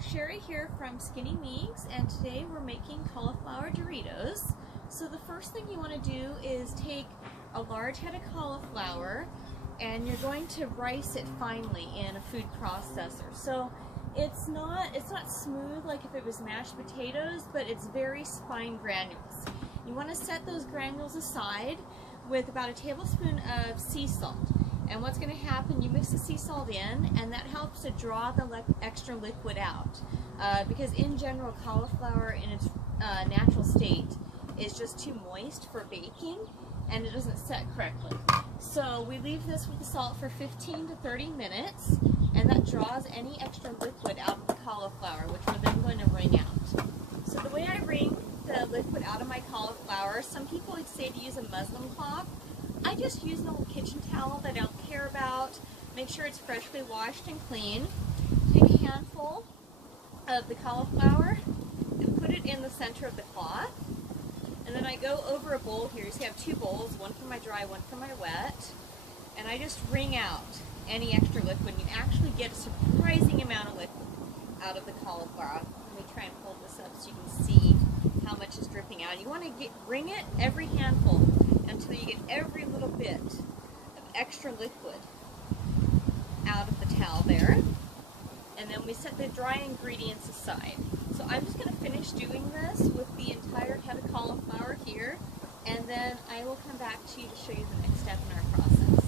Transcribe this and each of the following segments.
Sherry here from Skinny Minx, and today we're making cauliflower Doritos. So the first thing you want to do is take a large head of cauliflower and you're going to rice it finely in a food processor. So it's not smooth like if it was mashed potatoes, but it's very fine granules. You want to set those granules aside with about a tablespoon of sea salt. And what's going to happen, you mix the sea salt in, and that helps to draw the extra liquid out. Because in general, cauliflower in its natural state is just too moist for baking, and it doesn't set correctly. So we leave this with the salt for 15 to 30 minutes, and that draws any extra liquid out of the cauliflower, which we're then going to wring out. So the way I wring the liquid out of my cauliflower, some people would say to use a muslin cloth. I just use an old kitchen towel that I don't care about. Make sure it's freshly washed and clean. Take a handful of the cauliflower and put it in the center of the cloth. And then I go over a bowl here. You see I have two bowls, one for my dry, one for my wet. And I just wring out any extra liquid. You actually get a surprising amount of liquid out of the cauliflower. Let me try and hold this up so you can see how much is dripping out. You want to wring it every handful until you get every little bit of extra liquid out of the towel there. And then we set the dry ingredients aside. So I'm just going to finish doing this with the entire head of cauliflower here, and then I will come back to you to show you the next step in our process.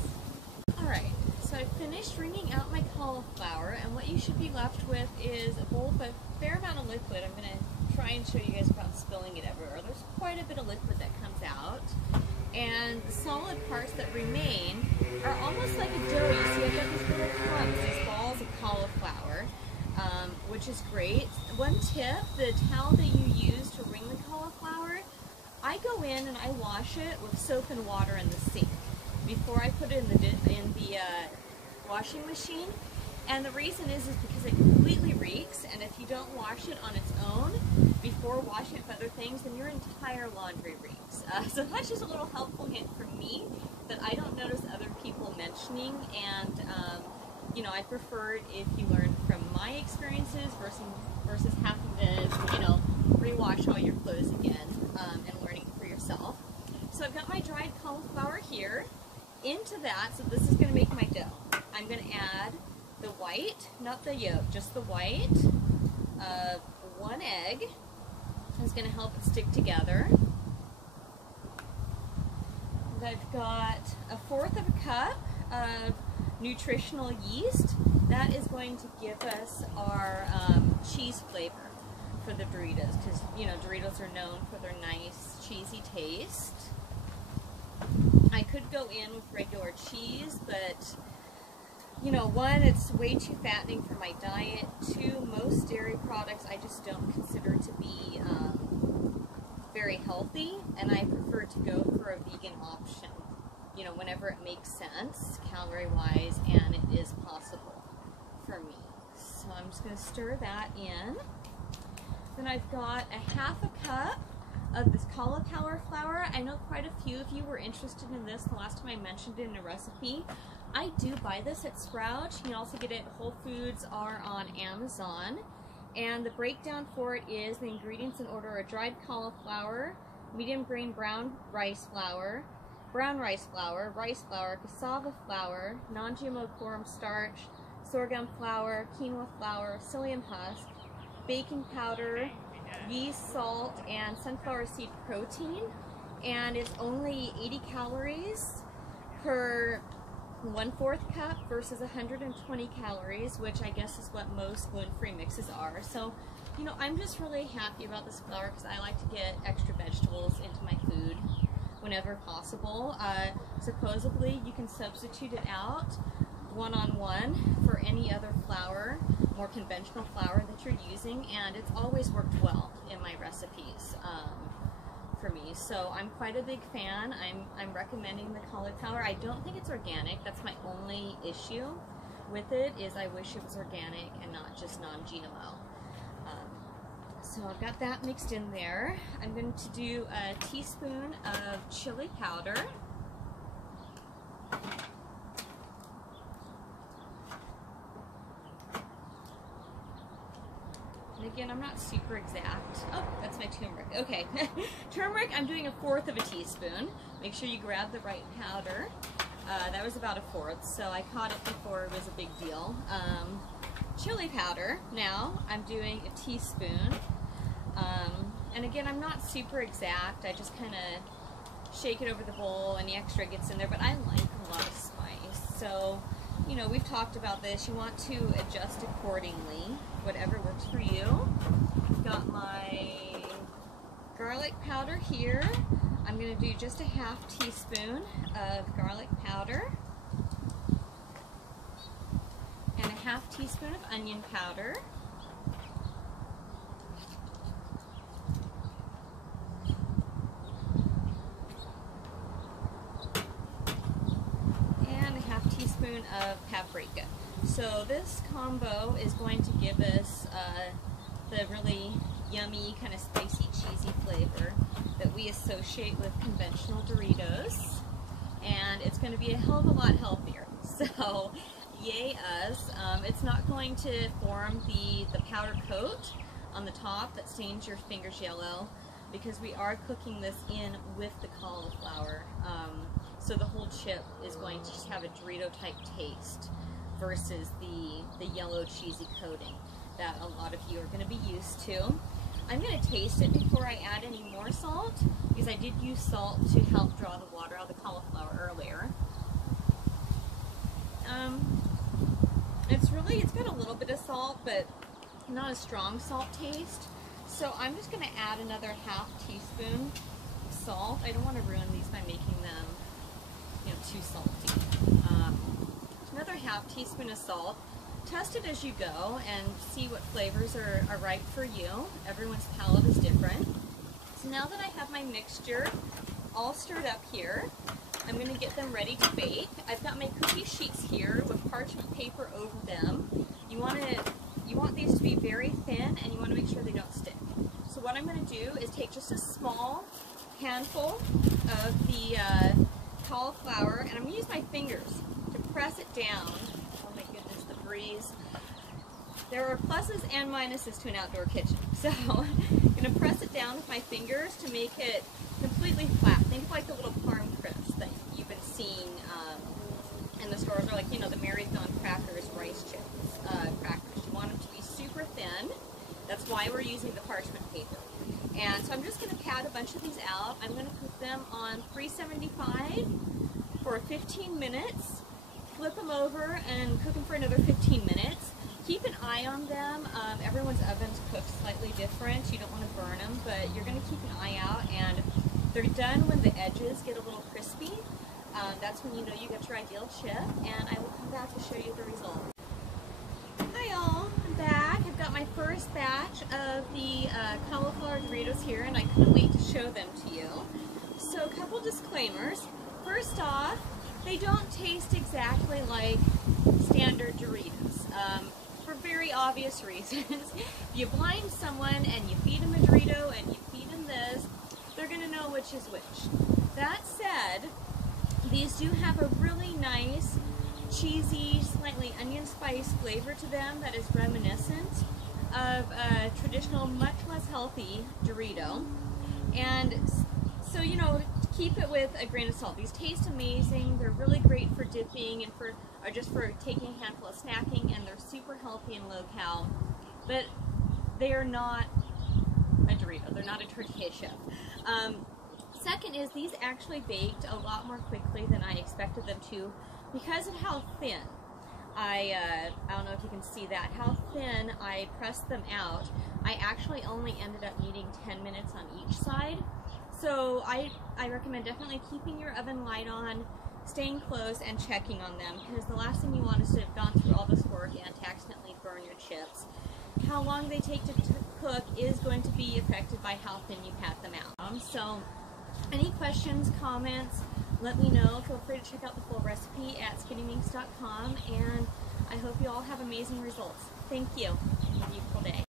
Alright, so I've finished wringing out my cauliflower, and what you should be left with is a bowl with a fair amount of liquid. I'm going to try and show you guys without spilling it everywhere. There's quite a bit of liquid that comes out. And the solid parts that remain are almost like a dough. You see I've got these little clumps, these balls of cauliflower, which is great. One tip, the towel that you use to wring the cauliflower, I go in and I wash it with soap and water in the sink before I put it in the washing machine. And the reason is because it completely reeks, and if you don't wash it on its own before washing it with other things, then your entire laundry reeks. So that's just a little helpful hint from me that I don't notice other people mentioning, and you know, I prefer it if you learn from my experiences versus having to, you know, rewash all your clothes again and learning for yourself. So I've got my dried cauliflower here. Into that, so this is going to make my dough. I'm going to add the white, not the yolk, just the white of one egg. Is going to help it stick together. And I've got 1/4 of a cup of nutritional yeast. That is going to give us our cheese flavor for the Doritos, because you know Doritos are known for their nice cheesy taste. I could go in with regular cheese, but you know, one, it's way too fattening for my diet. Two, most dairy products I just don't consider to be very healthy, and I prefer to go for a vegan option, you know, whenever it makes sense, calorie-wise, and it is possible for me. So I'm just going to stir that in. Then I've got a 1/2 cup of this cauliflower flour. I know quite a few of you were interested in this the last time I mentioned it in a recipe. I do buy this at Sprouts. You can also get it at Whole Foods or on Amazon. And the breakdown for it is the ingredients in order are dried cauliflower, medium grain brown rice flour, rice flour, cassava flour, non-GMO corn starch, sorghum flour, quinoa flour, psyllium husk, baking powder, yeast, salt, and sunflower seed protein. And it's only 80 calories per 1/4 cup versus 120 calories, which I guess is what most gluten-free mixes are. So, you know, I'm just really happy about this flour because I like to get extra vegetables into my food whenever possible. Supposedly, you can substitute it out one-on-one for any other flour, more conventional flour that you're using, and it's always worked well in my recipes. For me, so I'm quite a big fan. I'm recommending the cauliflower. I don't think it's organic. That's my only issue with it, is I wish it was organic and not just non-GMO. So I've got that mixed in there. I'm going to do a teaspoon of chili powder. And again, I'm not super exact. Oh, that's my turmeric. Okay. Turmeric, I'm doing 1/4 of a teaspoon. Make sure you grab the right powder. That was about 1/4, so I caught it before it was a big deal. Chili powder, now I'm doing a teaspoon. And again, I'm not super exact. I just kind of shake it over the bowl. Any extra gets in there, but I like a lot of spice. So, you know, we've talked about this. You want to adjust accordingly, whatever works for you. I've got my garlic powder here. I'm going to do just a 1/2 teaspoon of garlic powder and a 1/2 teaspoon of onion powder. And a 1/2 teaspoon of paprika. So this combo is going to give us the really yummy, kind of spicy, cheesy flavor that we associate with conventional Doritos, and it's going to be a hell of a lot healthier. So, yay us! It's not going to form the powder coat on the top that stains your fingers yellow, because we are cooking this in with the cauliflower. So the whole chip is going to just have a Dorito type taste versus the yellow cheesy coating that a lot of you are going to be used to. I'm going to taste it before I add any more salt, because I did use salt to help draw the water out of the cauliflower earlier. It's got a little bit of salt, but not a strong salt taste. So I'm just going to add another 1/2 teaspoon of salt. I don't want to ruin these by making them, you know, too salty. Another 1/2 teaspoon of salt. Test it as you go and see what flavors are right for you. Everyone's palate is different. So now that I have my mixture all stirred up here, I'm going to get them ready to bake. I've got my cookie sheets here with parchment paper over them. You want these to be very thin, and you want to make sure they don't stick. So what I'm going to do is take just a small handful of the cauliflower, and I'm going to use my fingers to press it down. Oh my goodness, the breeze. There are pluses and minuses to an outdoor kitchen. So I'm going to press it down with my fingers to make it completely flat. Think of like the little parm crisps that you've been seeing in the stores, or like, you know, the Marathon crackers, rice chips crackers. You want them to be super thin. That's why we're using the parchment paper. And so I'm just going to pat a bunch of these out. I'm going to cook them on 375 for 15 minutes. Flip them over and cook them for another 15 minutes. Keep an eye on them. Everyone's ovens cook slightly different. You don't want to burn them, but you're going to keep an eye out, and they're done when the edges get a little crispy. That's when you know you got your ideal chip, and I will come back to show you the result. Hi y'all, I'm back. I've got my first batch of the cauliflower Doritos here, and I couldn't wait to show them to you. So a couple disclaimers. First off, they don't taste exactly like standard Doritos. For very obvious reasons. If you blind someone and you feed them a Dorito and you feed them this, they're going to know which is which. That said, these do have a really nice, cheesy, slightly onion spice flavor to them that is reminiscent of a traditional, much less healthy Dorito. And so, you know, keep it with a grain of salt. These taste amazing. They're really great for dipping and or just for taking a handful of snacking, and they're super healthy and low cal. But they are not a Dorito. They're not a tortilla chip. Second is, these actually baked a lot more quickly than I expected them to, because of how thin. I don't know if you can see that, how thin I pressed them out. I actually only ended up needing 10 minutes on each side. So I recommend definitely keeping your oven light on, staying close, and checking on them, because the last thing you want is to have gone through all this work and to accidentally burn your chips. How long they take to cook is going to be affected by how thin you pat them out. So any questions, comments, let me know. Feel free to check out the full recipe at skinnyminx.com, and I hope you all have amazing results. Thank you. Have a beautiful day.